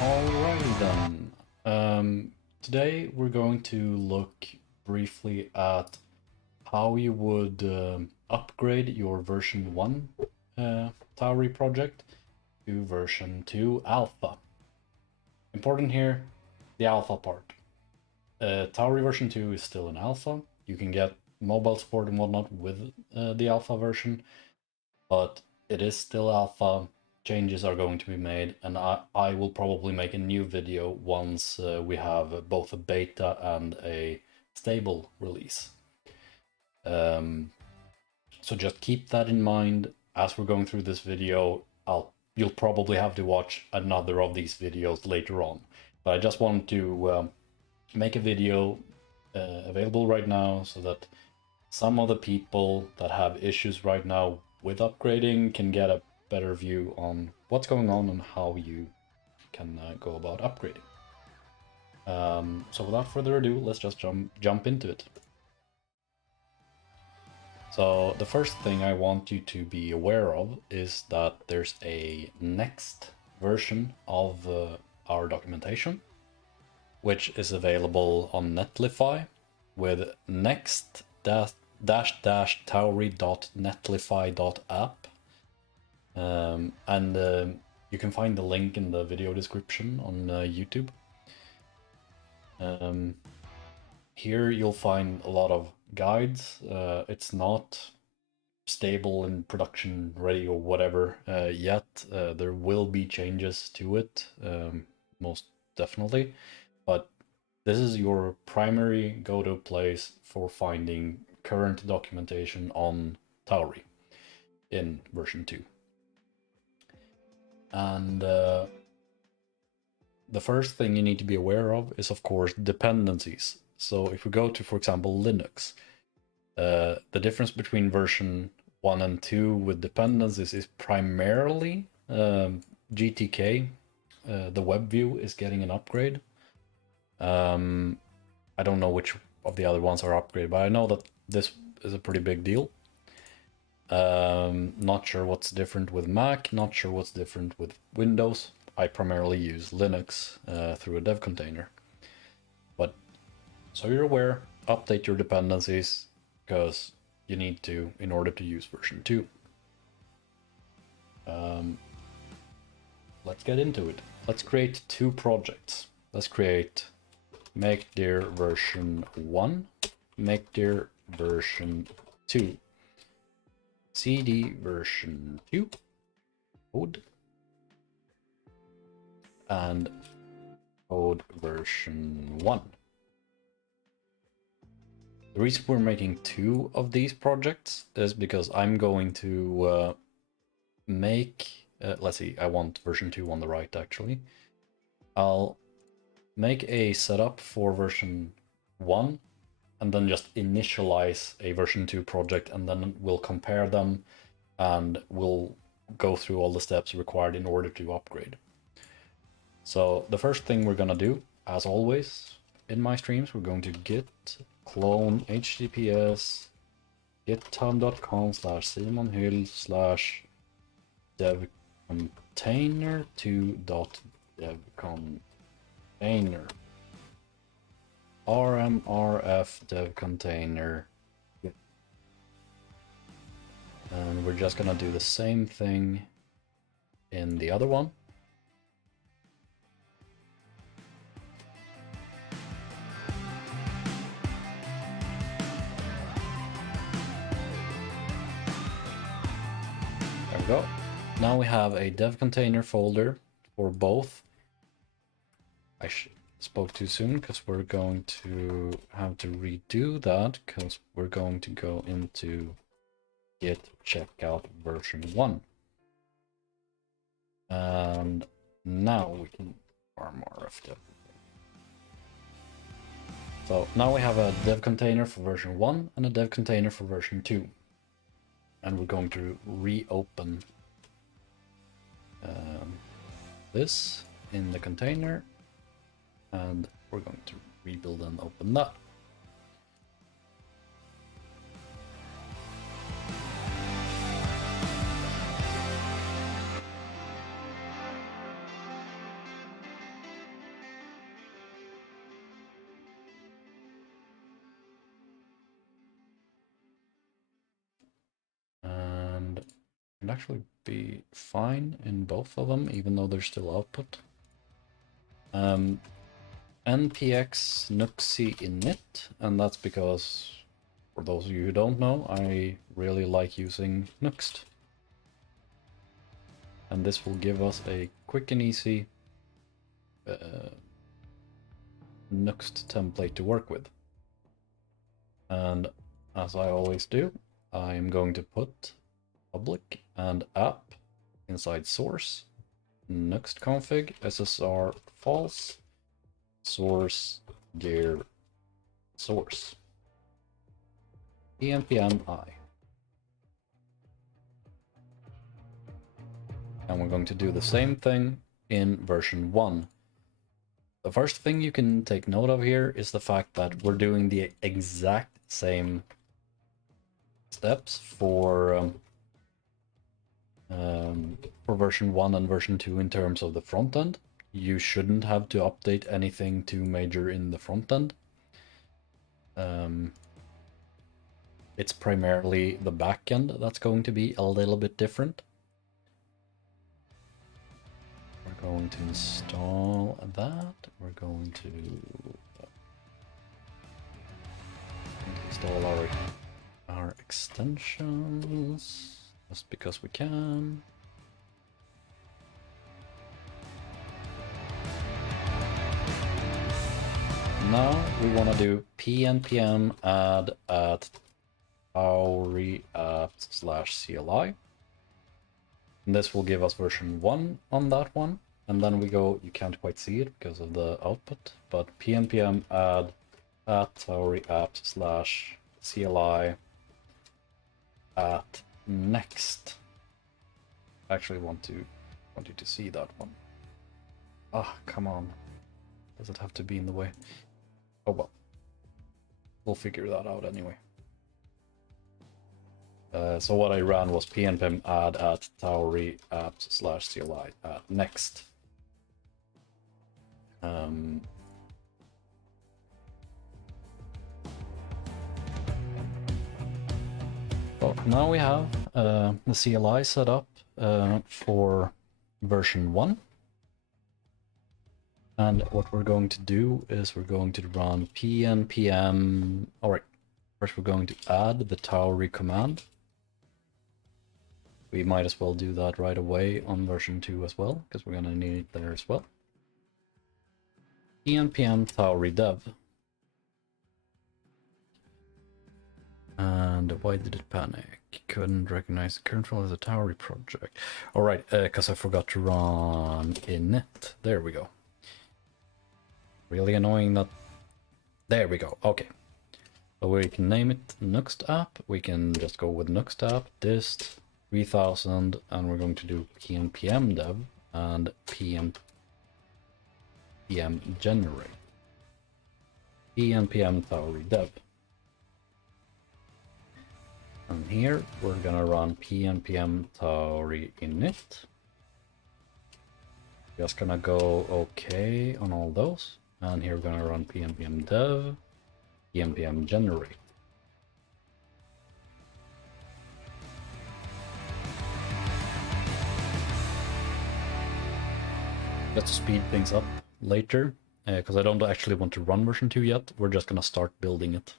Alrighty then. Today we're going to look briefly at how you would upgrade your version 1 Tauri project to version 2 alpha. Important here, the alpha part. Tauri version 2 is still an alpha. You can get mobile support and whatnot with the alpha version, but it is still alpha. Changes are going to be made, and I will probably make a new video once we have both a beta and a stable release. So just keep that in mind as we're going through this video. You'll probably have to watch another of these videos later on, but I just want to make a video available right now so that some of the people that have issues right now with upgrading can get a better view on what's going on and how you can go about upgrading. So without further ado, let's just jump into it. So the first thing I want you to be aware of is that there's a next version of our documentation, which is available on Netlify with next tauri.netlify.app. You can find the link in the video description on YouTube. Here you'll find a lot of guides. It's not stable and production ready or whatever yet. There will be changes to it, most definitely. But this is your primary go-to place for finding current documentation on Tauri in version 2. And the first thing you need to be aware of is, of course, dependencies. So if we go to, for example, Linux, the difference between version 1 and 2 with dependencies is primarily GTK. The web view is getting an upgrade. I don't know which of the other ones are upgraded, but I know that this is a pretty big deal. Not sure what's different with Mac, not sure what's different with Windows. I primarily use Linux through a dev container. But so you're aware, update your dependencies because you need to in order to use version 2. Let's get into it. Let's create 2 projects. Let's create migrate version 1, migrate version 2. CD version 2 code and code version 1. The reason we're making 2 of these projects is because I'm going to make, let's see, I want version 2 on the right actually. I'll make a setup for version 1 and then just initialize a version 2 project, and then we'll compare them and we'll go through all the steps required in order to upgrade. So the first thing we're gonna do, as always in my streams, we're going to git clone https github.com/devcontainer2.devcontainer rmrf dev container, and we're just gonna do the same thing in the other one. There we go. Now we have a dev container folder for both. I spoke too soon because we're going to have to redo that because we're going to go into git checkout version 1. And now we can rmrf dev. So now we have a dev container for version 1 and a dev container for version 2. And we're going to reopen this in the container, and we're going to rebuild and open that. It'd actually be fine in both of them, even though they're still output. npx nuxi init, and that's because, for those of you who don't know, I really like using nuxt. And this will give us a quick and easy nuxt template to work with. And as I always do, I'm going to put public and app inside source, nuxt config, ssr false, source gear source, pnpm I. And we're going to do the same thing in version 1. The first thing you can take note of here is the fact that we're doing the exact same steps for version 1 and version 2 in terms of the front end. You shouldn't have to update anything too major in the front end. It's primarily the back end that's going to be a little bit different. We're going to install that. We're going to install our extensions just because we can. Now we want to do pnpm add at Tauri apt/CLI. And this will give us version 1 on that one. And then we go, you can't quite see it because of the output, but pnpm add at Tauri apt/CLI at next. I actually want you to see that one. Ah, come on. Does it have to be in the way? Oh well. We'll figure that out anyway. So what I ran was pnpm add at Tauri apt/CLI at next. Well, now we have the CLI set up for version 1. And what we're going to do is we're going to run pnpm. All right, first we're going to add the Tauri command. We might as well do that right away on version 2 as well, because we're going to need it there as well. pnpm Tauri dev. And why did it panic? Couldn't recognize the kernel as a Tauri project. All right, because I forgot to run init. There we go. Really annoying that. There we go. Okay. So we can name it Nuxt app. We can just go with Nuxt app, dist 3000, and we're going to do pnpm dev and pnpm generate. pnpm Tauri dev. And here we're gonna run pnpm Tauri init. Just gonna go okay on all those. And here we're gonna run pnpm dev, pnpm generate. Just to speed things up later, because I don't actually want to run version 2 yet. We're just gonna start building it.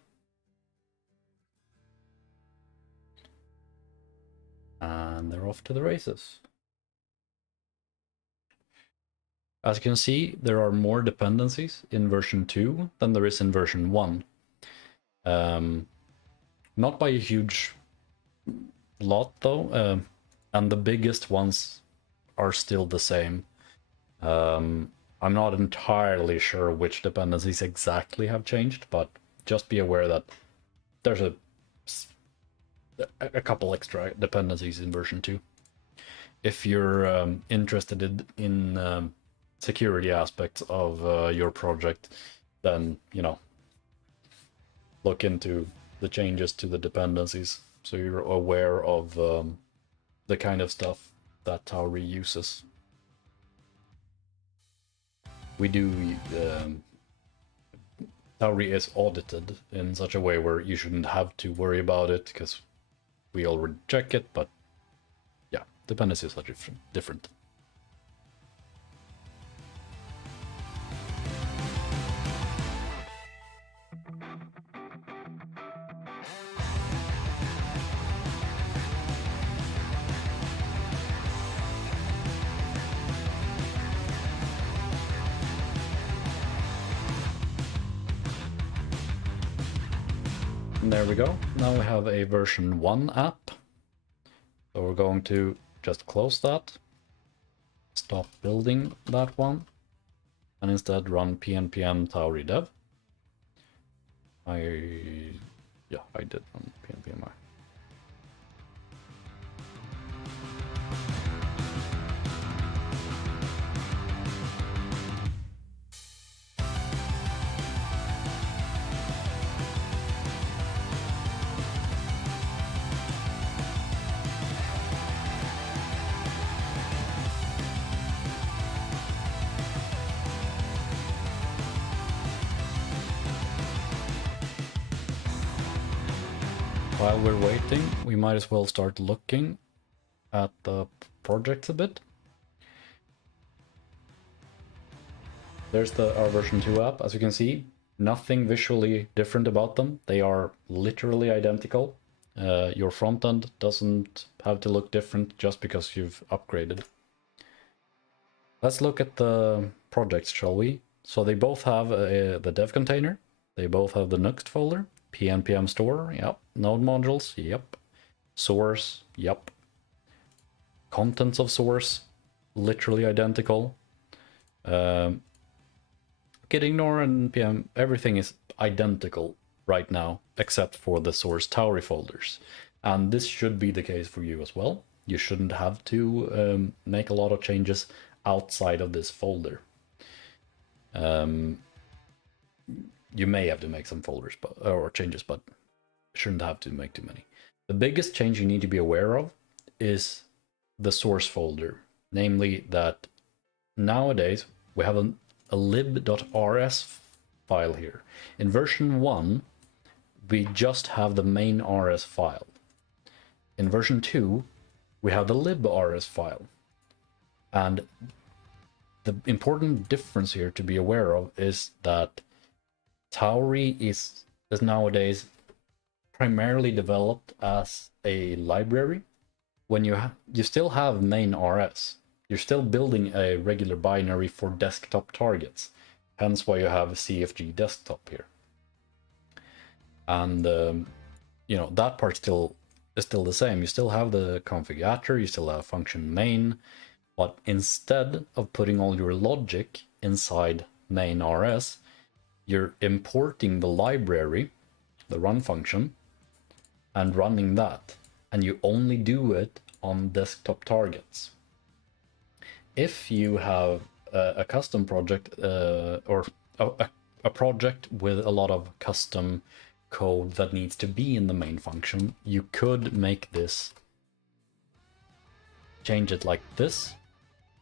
And they're off to the races. As you can see, there are more dependencies in version 2 than there is in version 1. Not by a huge lot though, and the biggest ones are still the same. I'm not entirely sure which dependencies exactly have changed, but just be aware that there's a couple extra dependencies in version 2. If you're interested in security aspects of your project, then, you know, look into the changes to the dependencies so you're aware of the kind of stuff that Tauri uses. We do Tauri is audited in such a way where you shouldn't have to worry about it because we already check it, but yeah, dependencies are different. And there we go. Now we have a version 1 app. So we're going to just close that, stop building that one, and instead run pnpm Tauri dev. I did run pnpm. While we're waiting, we might as well start looking at the projects a bit. There's our version 2 app. As you can see, nothing visually different about them. They are literally identical. Your front end doesn't have to look different just because you've upgraded. Let's look at the projects, shall we? So they both have the dev container. They both have the Nuxt folder. pnpm store, yep. Node modules, yep. Source, yep. Contents of source, literally identical. Git ignore and npm, everything is identical right now, except for the source Tauri folders. And this should be the case for you as well. You shouldn't have to make a lot of changes outside of this folder. You may have to make some folders or changes, but shouldn't have to make too many. The biggest change you need to be aware of is the source folder, namely that nowadays we have a lib.rs file here. In version 1, we just have the main rs file. In version 2, we have the lib.rs file. And the important difference here to be aware of is that Tauri is nowadays primarily developed as a library. When you still have main rs, you're still building a regular binary for desktop targets. Hence why you have a CFG desktop here. And that part is still the same. You still have the configurator, you still have function main, but instead of putting all your logic inside main rs, you're importing the library, the run function, and running that. And you only do it on desktop targets. If you have a custom project or a project with a lot of custom code that needs to be in the main function, you could make this, change it like this.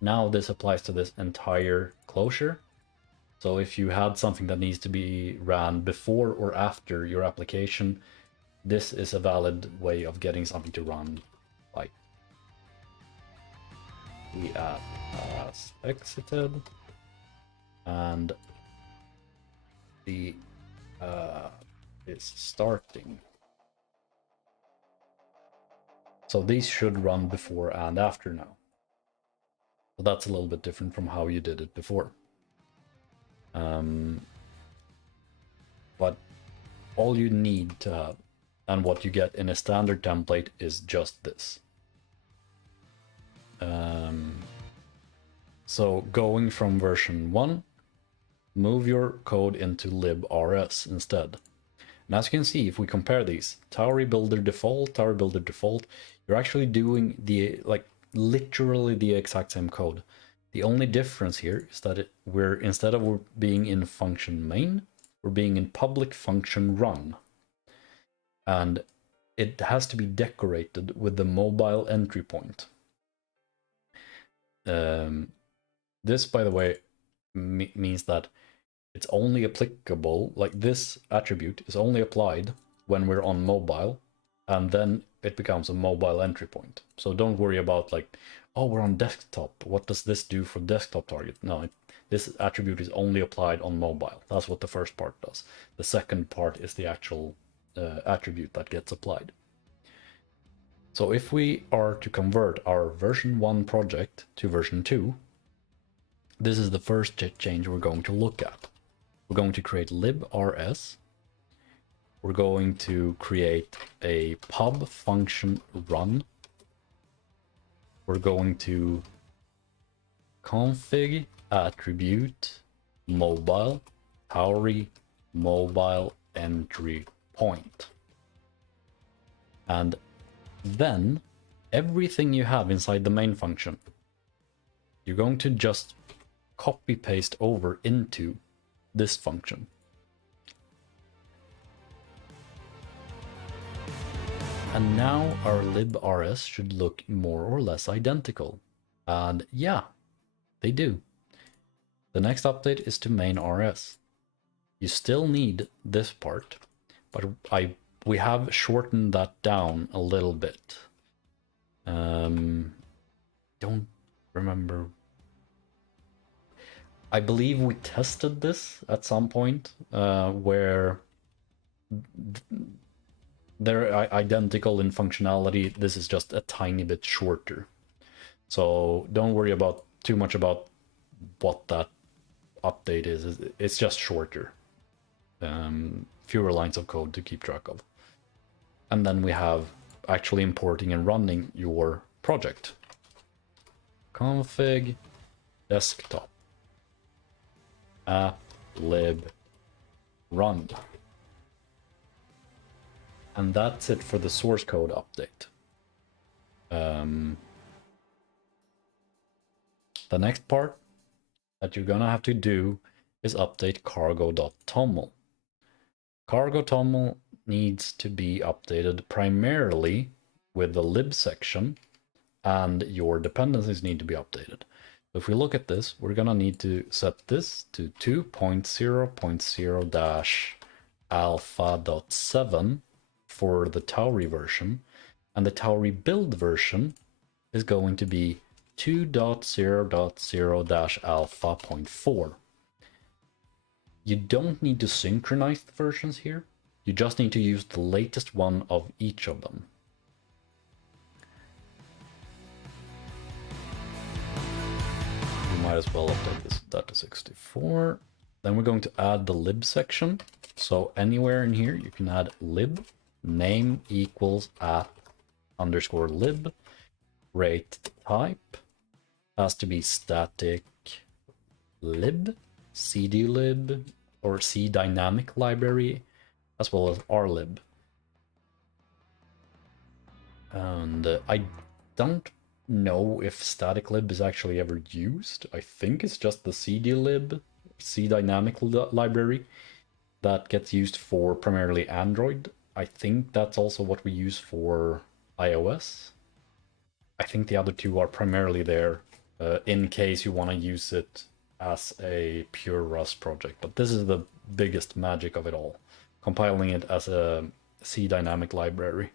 Now this applies to this entire closure. So if you had something that needs to be ran before or after your application, this is a valid way of getting something to run. Like the app has exited and the is starting. So these should run before and after now. So that's a little bit different from how you did it before. But all you need to have and what you get in a standard template is just this. So going from version 1, move your code into librs instead. And as you can see, if we compare these, Tauri Builder Default, Tauri Builder Default, you're actually doing literally the exact same code. The only difference here is that instead of being in function main, we're being in public function run. And it has to be decorated with the mobile entry point. This, by the way, means that it's only applicable, like this attribute is only applied when we're on mobile and then it becomes a mobile entry point. So don't worry about like, oh, we're on desktop. What does this do for desktop target? No, this attribute is only applied on mobile. That's what the first part does. The second part is the actual attribute that gets applied. So if we are to convert our version 1 project to version 2, this is the first change we're going to look at. We're going to create librs. We're going to create a pub function run. We're going to config attribute mobile Tauri mobile entry point. And then everything you have inside the main function, you're going to just copy paste over into this function. And now our librs should look more or less identical. And yeah, they do. The next update is to main rs. You still need this part, but we have shortened that down a little bit. Don't remember. I believe we tested this at some point where they're identical in functionality. This is just a tiny bit shorter. So don't worry about too much about what that update is. It's just shorter. Fewer lines of code to keep track of. And then we have actually importing and running your project. Config desktop app lib run. And that's it for the source code update. The next part that you're gonna have to do is update cargo.toml. Cargo.toml needs to be updated primarily with the lib section, and your dependencies need to be updated. If we look at this, we're gonna need to set this to 2.0.0-alpha.7 for the Tauri version, and the Tauri build version is going to be 2.0.0-alpha.4. You don't need to synchronize the versions here. You just need to use the latest one of each of them. You might as well update this to 64. Then we're going to add the lib section. So anywhere in here, you can add lib, name equals app underscore lib, rate type has to be static lib, cdlib, or C dynamic library, as well as rlib. And I don't know if static lib is actually ever used. I think it's just the cdlib, C dynamic library, that gets used for primarily Android. I think that's also what we use for iOS. I think the other two are primarily there in case you want to use it as a pure Rust project. But this is the biggest magic of it all, compiling it as a C dynamic library.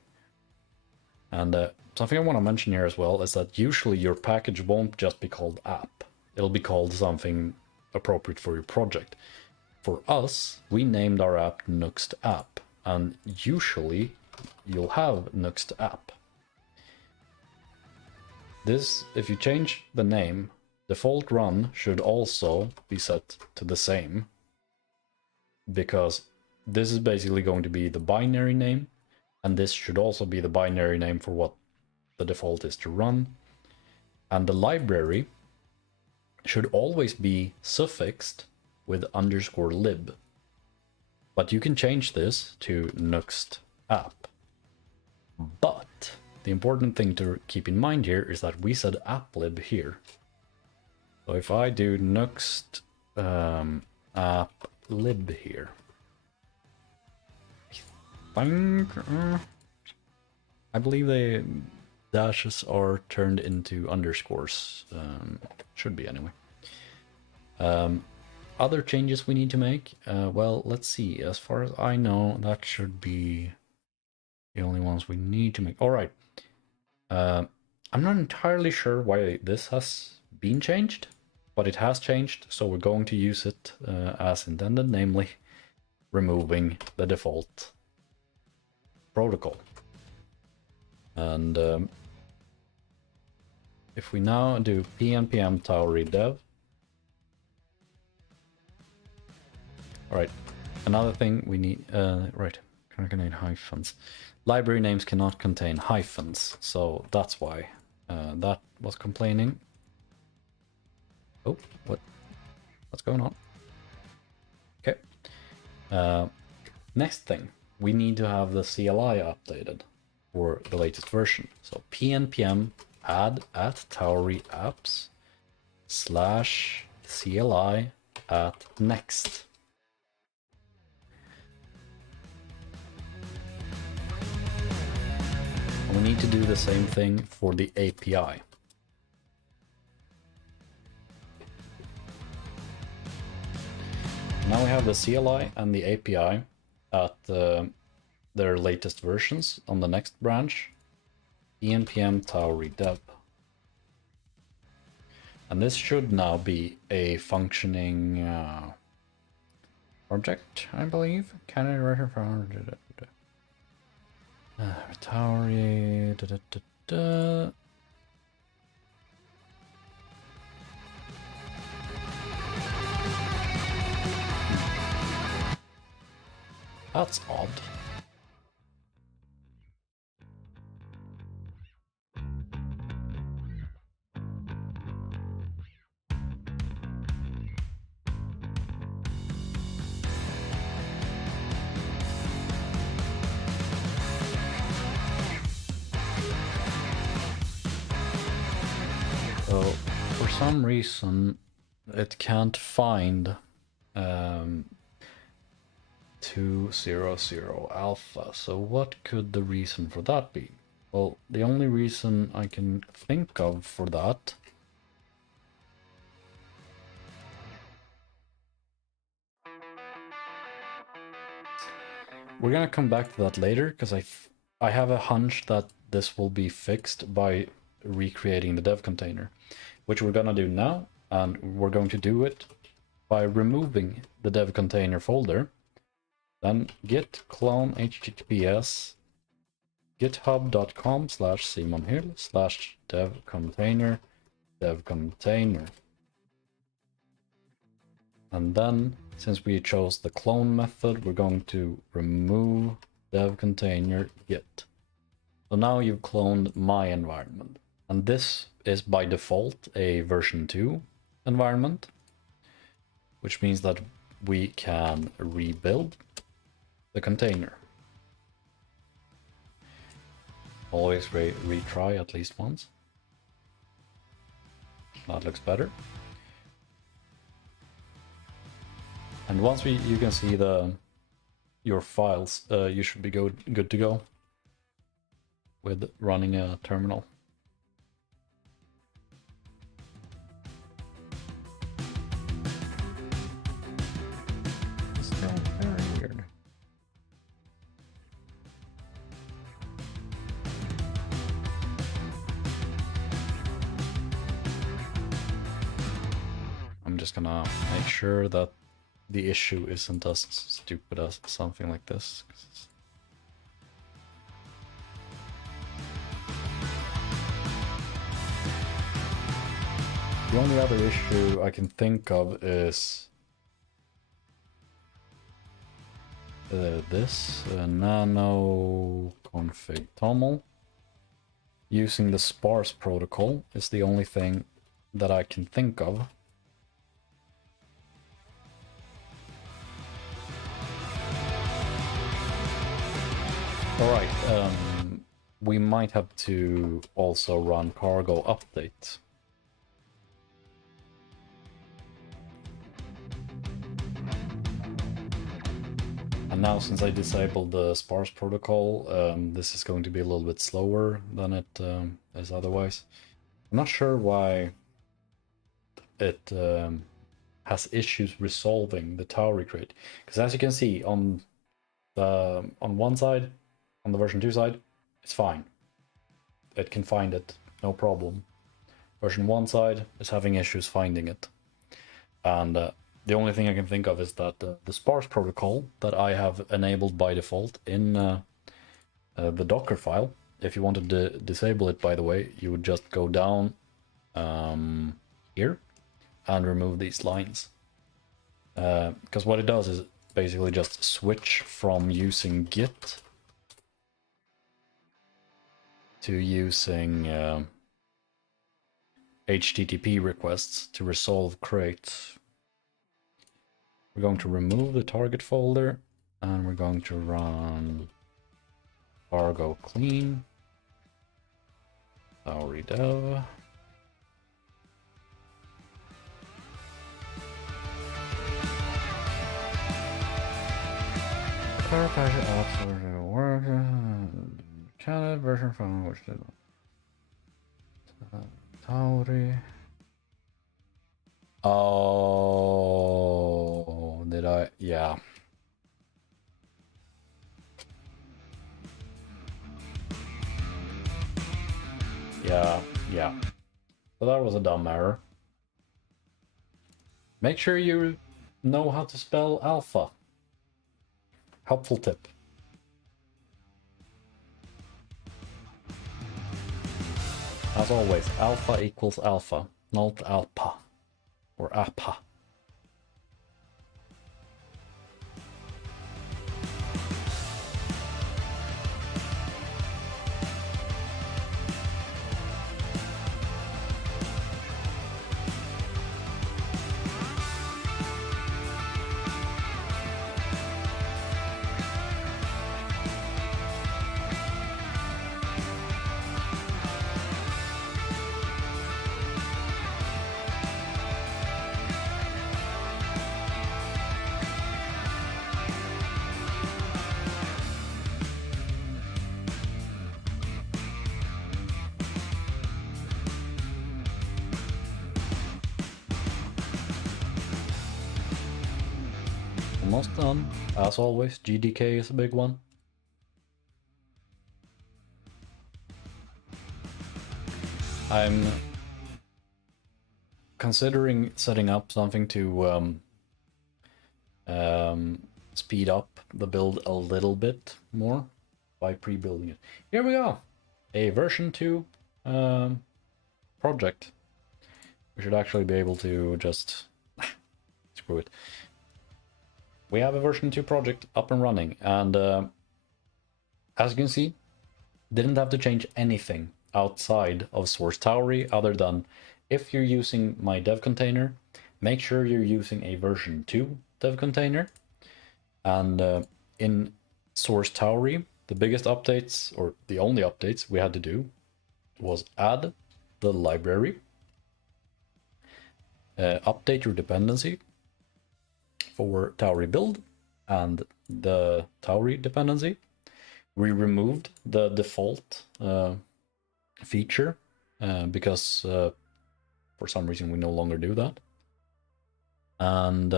And something I want to mention here as well is that usually your package won't just be called app. It'll be called something appropriate for your project. For us, we named our app Nuxt app, and usually you'll have Nuxt app. This, if you change the name, default run should also be set to the same, because this is basically going to be the binary name, and this should also be the binary name for what the default is to run. And the library should always be suffixed with underscore lib. But you can change this to Nuxt app. But the important thing to keep in mind here is that we said applib here. So if I do Nuxt applib here, I believe the dashes are turned into underscores. Should be anyway. Other changes we need to make, well, let's see. As far as I know, that should be the only ones we need to make. All right. I'm not entirely sure why this has been changed, but it has changed, so we're going to use it as intended, namely removing the default protocol. And if we now do pnpm Tauri dev, all right, another thing we need, right, cannot contain hyphens. Library names cannot contain hyphens, so that's why that was complaining. Oh, what's going on? Okay. Next thing, we need to have the CLI updated for the latest version. So pnpm add at Tauri apps / CLI at next. And we need to do the same thing for the API. Now we have the CLI and the API at their latest versions on the next branch, pnpm Tauri dev. And this should now be a functioning project, I believe. Candidate record for Tauri. That's odd. So for some reason it can't find 200 alpha. So what could the reason for that be? Well, the only reason I can think of for that we're gonna come back to that later, because I have a hunch that this will be fixed by recreating the dev container, which we're gonna do now, and we're going to do it by removing the dev container folder. Then git clone https github.com/simonhill/dev container. And then, since we chose the clone method, we're going to remove dev container git. So now you've cloned my environment. And this is by default a version 2 environment, which means that we can rebuild the container. Always retry at least once. That looks better. And once you can see your files, you should be good to go with running a terminal. Still very weird. I'm just gonna make sure that the issue isn't as stupid as something like this. The only other issue I can think of is this nano config toml. Using the sparse protocol is the only thing that I can think of. Alright, we might have to also run cargo update. And now, since I disabled the sparse protocol, this is going to be a little bit slower than it is otherwise. I'm not sure why it has issues resolving the Tauri crate, because as you can see on one side On the version 2 side, it's fine. It can find it, no problem. Version 1 side is having issues finding it. And the only thing I can think of is that the sparse protocol that I have enabled by default in the Docker file, if you wanted to disable it, by the way, you would just go down here and remove these lines. Because what it does is basically just switch from using Git to using HTTP requests to resolve crates. We're going to remove the target folder and we're going to run cargo clean Tauri dev. Clarify the apps work. Candidate version from which did Tauri. Oh, did I? Yeah. Yeah. So that was a dumb error. Make sure you know how to spell alpha. Helpful tip. As always, alpha equals alpha, not alpa or appa. Almost done. As always, GDK is a big one. I'm considering setting up something to speed up the build a little bit more by pre-building it. Here we go! A version 2 project. We should actually be able to just screw it. We have a version 2 project up and running, and as you can see, didn't have to change anything outside of source Tauri other than if you're using my dev container, make sure you're using a version 2 dev container. And in source Tauri, the biggest updates, or the only updates we had to do, was add the library, update your dependency for Tauri build and the Tauri dependency. We removed the default feature because for some reason we no longer do that. And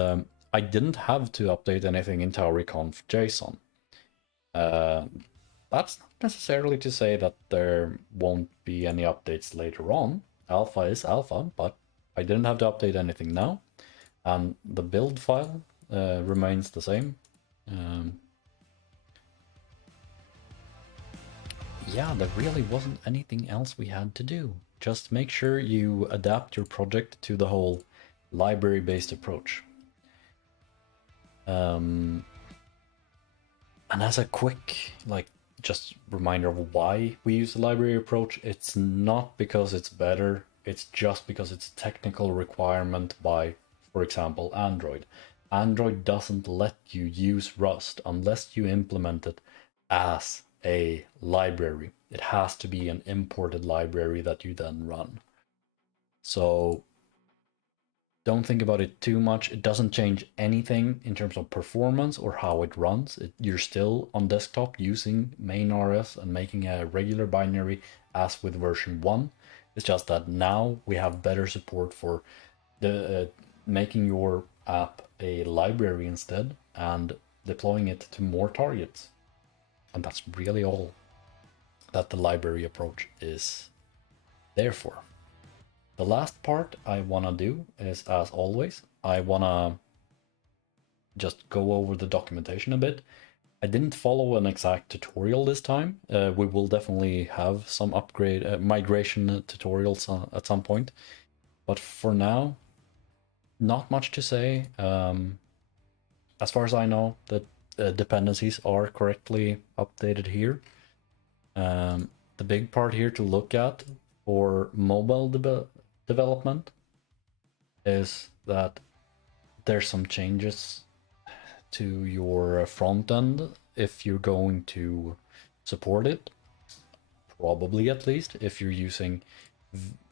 I didn't have to update anything in TauriConf JSON. That's not necessarily to say that there won't be any updates later on. Alpha is alpha, but I didn't have to update anything now. And the build file remains the same. Yeah, there really wasn't anything else we had to do. Just make sure you adapt your project to the whole library-based approach. And as a quick, just reminder of why we use the library approach, it's not because it's better, it's just because it's a technical requirement by, for example, Android. Android doesn't let you use Rust unless you implement it as a library. It has to be an imported library that you then run. So don't think about it too much. It doesn't change anything in terms of performance or how it runs. You're still on desktop using main RS and making a regular binary as with version 1. It's just that now we have better support for the making your app a library instead and deploying it to more targets. And that's really all that the library approach is there for. The last part I want to do is, as always, I want to just go over the documentation a bit. I didn't follow an exact tutorial this time. We will definitely have some migration tutorials at some point. But for now, not much to say. As far as I know, the dependencies are correctly updated here. The big part here to look at for mobile development is that there's some changes to your front end if you're going to support it, probably at least if you're using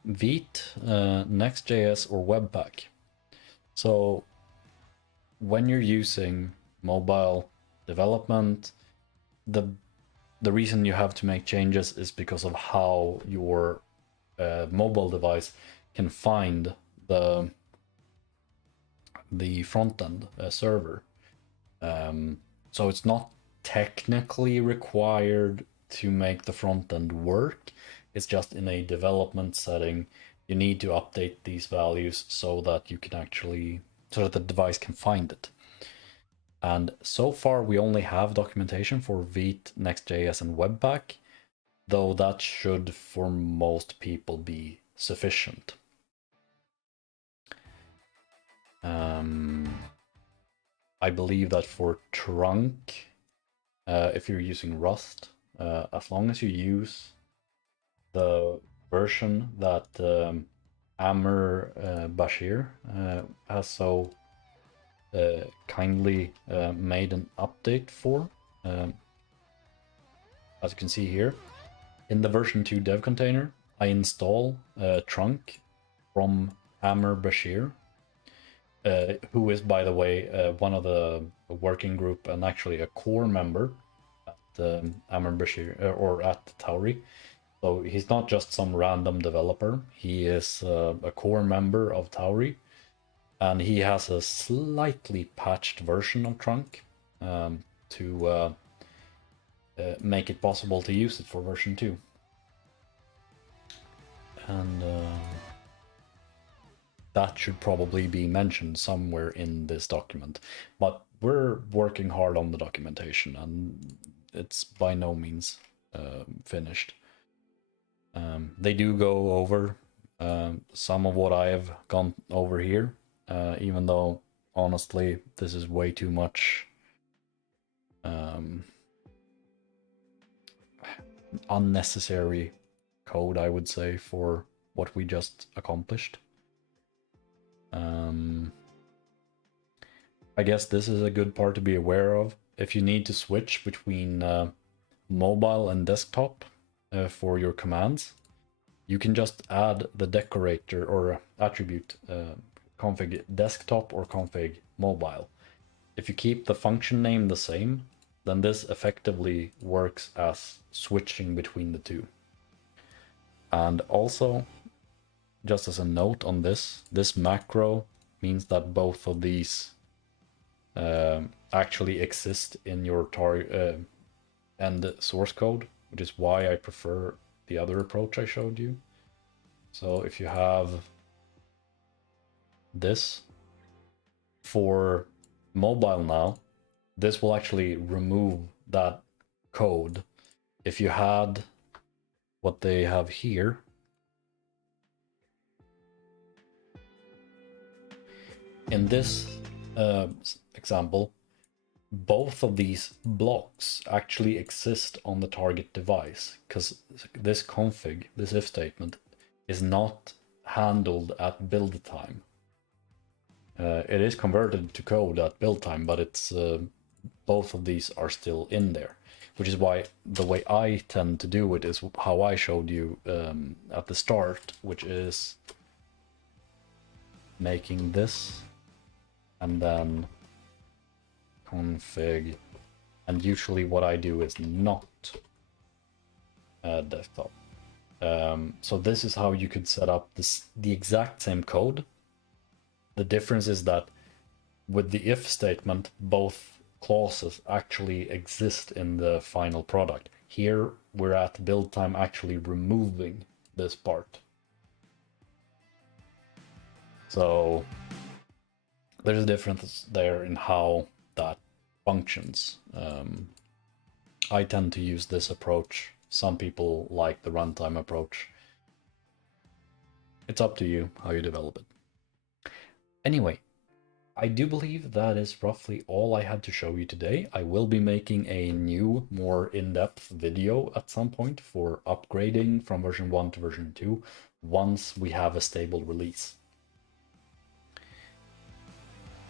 Vite, Next.js, or Webpack. So when you're using mobile development, the reason you have to make changes is because of how your mobile device can find the front end server. So it's not technically required to make the front end work. It's just in a development setting, you need to update these values so that you can actually, so that the device can find it. And so far we only have documentation for Vite, Next.js, and Webpack, though that should for most people be sufficient. I believe that for trunk, if you're using Rust, as long as you use the version that Amr Bashir has so kindly made an update for, as you can see here, in the version 2 dev container, I install trunk from Amr Bashir, who is, by the way, one of the working group and actually a core member at Amr Bashir, or at Tauri. So he's not just some random developer, he is a core member of Tauri, and he has a slightly patched version of trunk to make it possible to use it for version 2. And that should probably be mentioned somewhere in this document. But we're working hard on the documentation, and it's by no means finished. They do go over some of what I have gone over here, even though, honestly, this is way too much unnecessary code, I would say, for what we just accomplished. I guess this is a good part to be aware of. If you need to switch between mobile and desktop for your commands, you can just add the decorator or attribute config desktop or config mobile. If you keep the function name the same, then this effectively works as switching between the two. And also, just as a note on this macro means that both of these actually exist in your end source code, which is why I prefer the other approach I showed you. So if you have this for mobile now, this will actually remove that code. If you had what they have here, in this example, both of these blocks actually exist on the target device, because this config, this if statement, is not handled at build time. It is converted to code at build time, but it's both of these are still in there, which is why the way I tend to do it is how I showed you at the start, which is making this and then config, and usually what I do is not desktop. So this is how you could set up the exact same code. The difference is that with the if statement, both clauses actually exist in the final product. Here we're at build time actually removing this part. So there's a difference there in how that functions. I tend to use this approach. Some people like the runtime approach. It's up to you how you develop it. Anyway, I do believe that is roughly all I had to show you today. I will be making a new, more in-depth video at some point for upgrading from version 1 to version 2 once we have a stable release.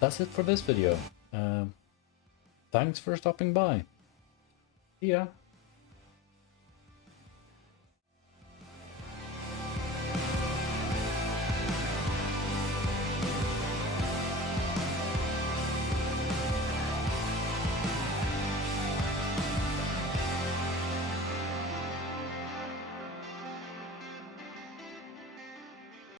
That's it for this video. Thanks for stopping by. See ya.